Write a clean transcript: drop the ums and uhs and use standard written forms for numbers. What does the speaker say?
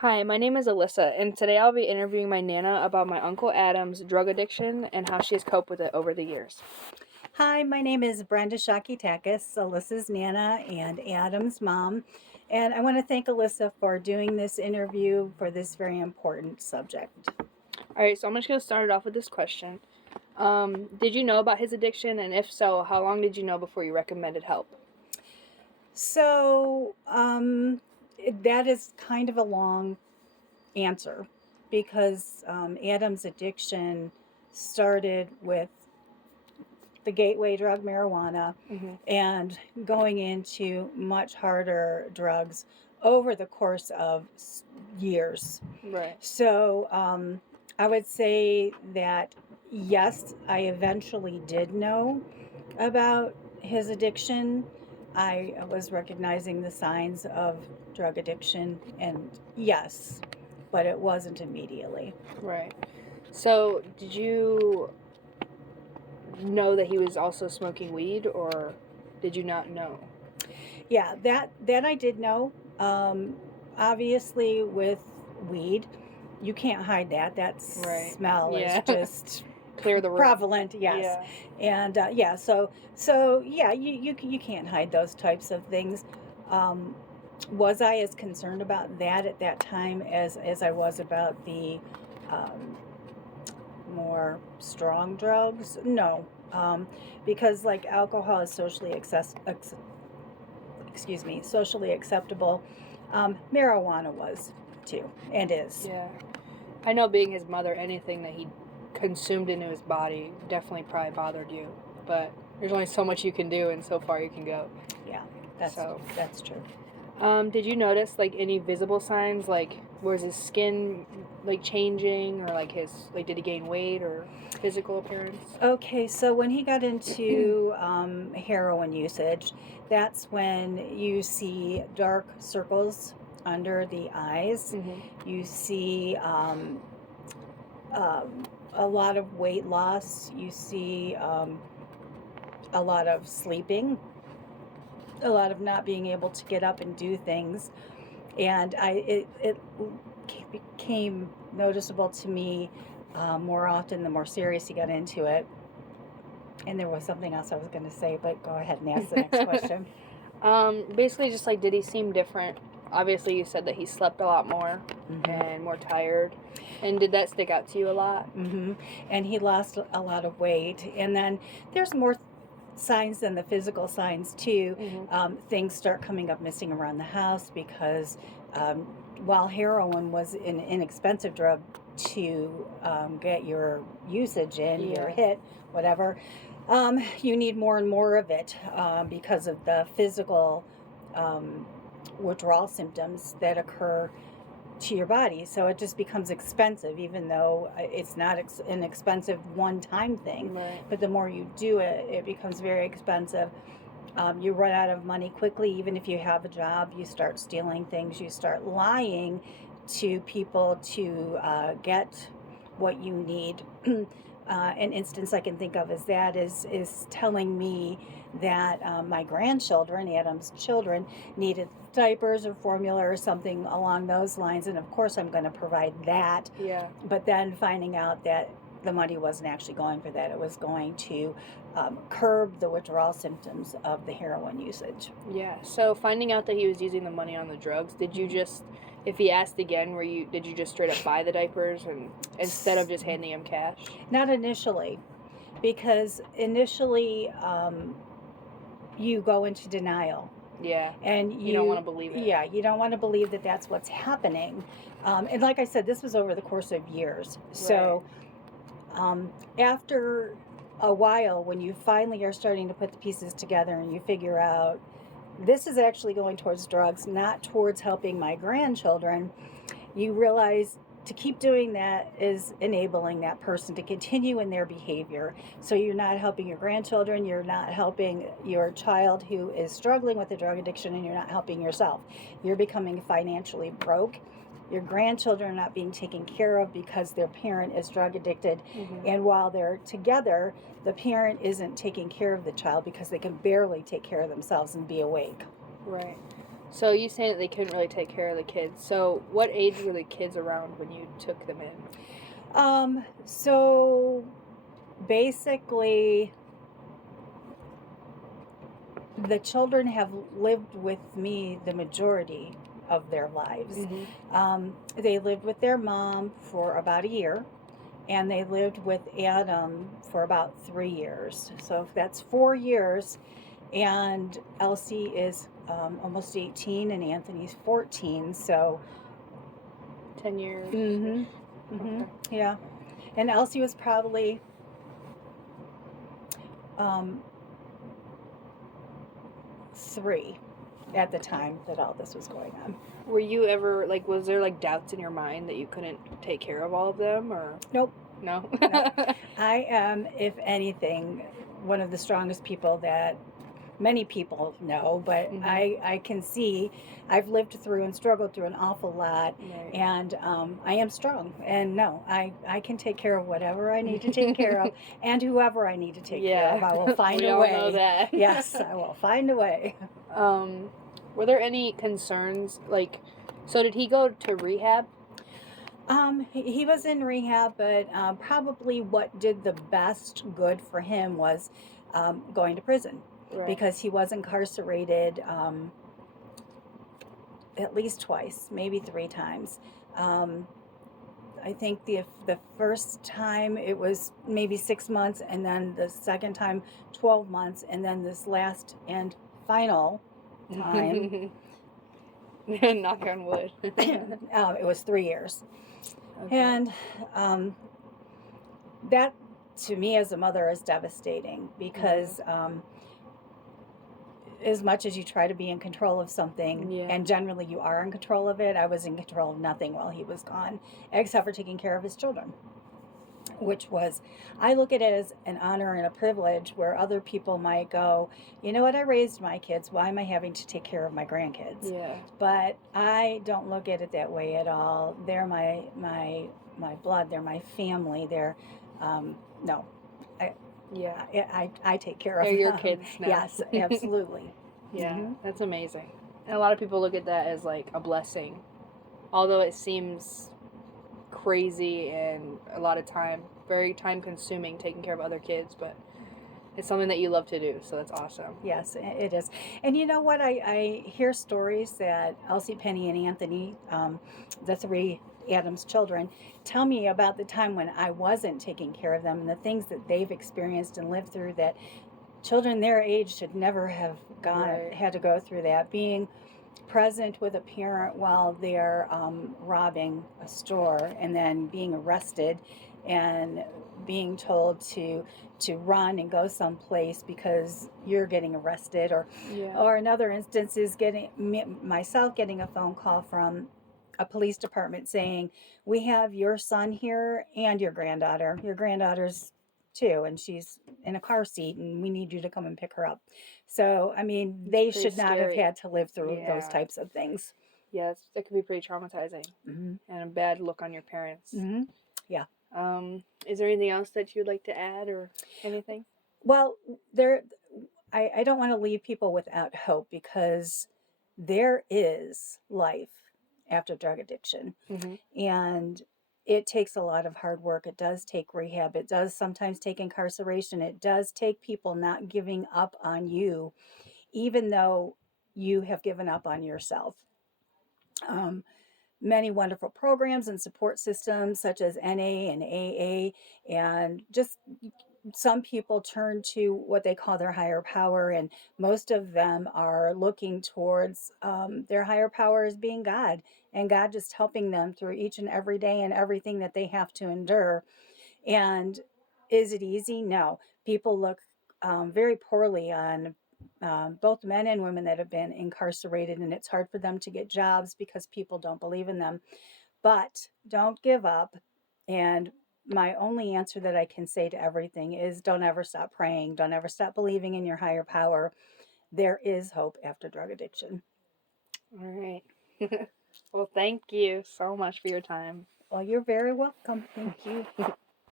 Hi, my name is Alyssa, and today I'll be interviewing my Nana about my Uncle Adam's drug addiction and how she has coped with it over the years. Hi, my name is Brenda Shakitakis, Alyssa's Nana and Adam's mom. And I want to thank Alyssa for doing this interview for this very important subject. Alright, so I'm just going to start it off with this question. Did you know about his addiction, and if so, how long did you know before you recommended help? So, that is kind of a long answer because Adam's addiction started with the gateway drug marijuana and going into much harder drugs over the course of years. Right. So I would say that yes, I eventually did know about his addiction. I was recognizing the signs of drug addiction, and yes, but it wasn't immediately. Right. So, did you know that he was also smoking weed, or did you not know? Yeah, that I did know. Obviously, with weed, you can't hide that. That Right. smell is Yeah. just Clear the room. prevalent. Yes, Yeah. and yeah. So yeah, you can't hide those types of things. Um, was I as concerned about that at that time as I was about the um, more strong drugs? No, because like alcohol is socially acceptable. Marijuana was too, and is. Yeah. I know being his mother, anything that he consumed into his body definitely probably bothered you. But there's only so much you can do and so far you can go. Yeah, that's So, that's true. did you notice like any visible signs? Like, was his skin like changing, or like did he gain weight or physical appearance? Okay, so when he got into heroin usage, that's when you see dark circles under the eyes. You see a lot of weight loss. You see a lot of sleeping, a lot of not being able to get up and do things. And it became noticeable to me more often the more serious he got into it. And there was something else I was going to say, but go ahead and ask the next question. Basically, just like, did he seem different? Obviously, you said that he slept a lot more and more tired. And did that stick out to you a lot? And he lost a lot of weight. And then there's more signs than the physical signs too. Things start coming up missing around the house because um, while heroin was an inexpensive drug to get your usage in, your hit, whatever, you need more and more of it because of the physical withdrawal symptoms that occur to your body. So it just becomes expensive, even though it's not an expensive one-time thing. Right. But the more you do it, it becomes very expensive. You run out of money quickly. Even if you have a job, you start stealing things. You start lying to people to get what you need. An instance I can think of is telling me that my grandchildren, Adam's children, needed diapers or formula or something along those lines, and of course I'm going to provide that. Yeah. But then finding out that the money wasn't actually going for that; it was going to curb the withdrawal symptoms of the heroin usage. Yeah. So finding out that he was using the money on the drugs, did you just, if he asked again, did you just straight up buy the diapers and instead of just handing him cash? Not initially, because initially you go into denial. Yeah. And you don't want to believe it. Yeah, you don't want to believe that that's what's happening. And like I said, this was over the course of years. So after a while, when you finally are starting to put the pieces together and you figure out this is actually going towards drugs, not towards helping my grandchildren, you realize to keep doing that is enabling that person to continue in their behavior. So you're not helping your grandchildren, you're not helping your child who is struggling with a drug addiction, and you're not helping yourself. You're becoming financially broke. Your grandchildren are not being taken care of because their parent is drug addicted. And while they're together, the parent isn't taking care of the child because they can barely take care of themselves and be awake. Right. So you saying that they couldn't really take care of the kids. So what age were the kids around when you took them in? So basically, the children have lived with me the majority of their lives. They lived with their mom for about a year, and they lived with Adam for about 3 years. So that's 4 years, and Elsie is almost 18, and Anthony's 14. So 10 years. yeah, and Elsie was probably 3 at the time that all this was going on. Were you ever, like, was there, like, doubts in your mind that you couldn't take care of all of them, or? Nope. No? No. I am, if anything, one of the strongest people that many people know, but I can see I've lived through and struggled through an awful lot, and I am strong. And no, I can take care of whatever I need to take care of, and whoever I need to take care of. I will find we a all way. know that. Yes, I will find a way. Were there any concerns, like, so did he go to rehab? He was in rehab, but probably what did the best good for him was going to prison. Right. Because he was incarcerated at least twice, maybe 3 times. I think the first time it was maybe 6 months, and then the second time 12 months, and then this last and final time, knock on wood, it was 3 years. Okay. And that, to me as a mother, is devastating, because as much as you try to be in control of something, and generally you are in control of it, I was in control of nothing while he was gone, except for taking care of his children, which was, I look at it as an honor and a privilege, where other people might go, you know what, I raised my kids, why am I having to take care of my grandkids? Yeah. But I don't look at it that way at all. They're my blood, they're my family, they're no, I take care of They're your them. kids now. Yes, absolutely. Yeah, that's amazing. And a lot of people look at that as like a blessing, although it seems crazy and a lot of time, very time consuming, taking care of other kids, but it's something that you love to do, so that's awesome. Yes, it is. And you know what, I hear stories that Elsie, Penny, and Anthony, the 3 Adams children, tell me about the time when I wasn't taking care of them, and the things that they've experienced and lived through, that children their age should never have had to go through that. Being present with a parent while they're robbing a store, and then being arrested and being told to run and go someplace because you're getting arrested, or another instance is myself getting a phone call from a police department saying, we have your son here and your granddaughter's too, and she's in a car seat, and we need you to come and pick her up. So I mean, they should not have had to live through those types of things. Yes, that could be pretty traumatizing, and a bad look on your parents. Yeah. Is there anything else that you'd like to add, or anything? Well, I don't want to leave people without hope, because there is life after drug addiction. And it takes a lot of hard work. It does take rehab. It does sometimes take incarceration. It does take people not giving up on you, even though you have given up on yourself. Many wonderful programs and support systems, such as NA and AA, and just some people turn to what they call their higher power, and most of them are looking towards their higher power as being God, and God just helping them through each and every day and everything that they have to endure. And is it easy? No. People look very poorly on both men and women that have been incarcerated, and it's hard for them to get jobs because people don't believe in them. But don't give up. And my only answer that I can say to everything is, don't ever stop praying. Don't ever stop believing in your higher power. There is hope after drug addiction. All right. Well, thank you so much for your time. Well, you're very welcome. Thank you.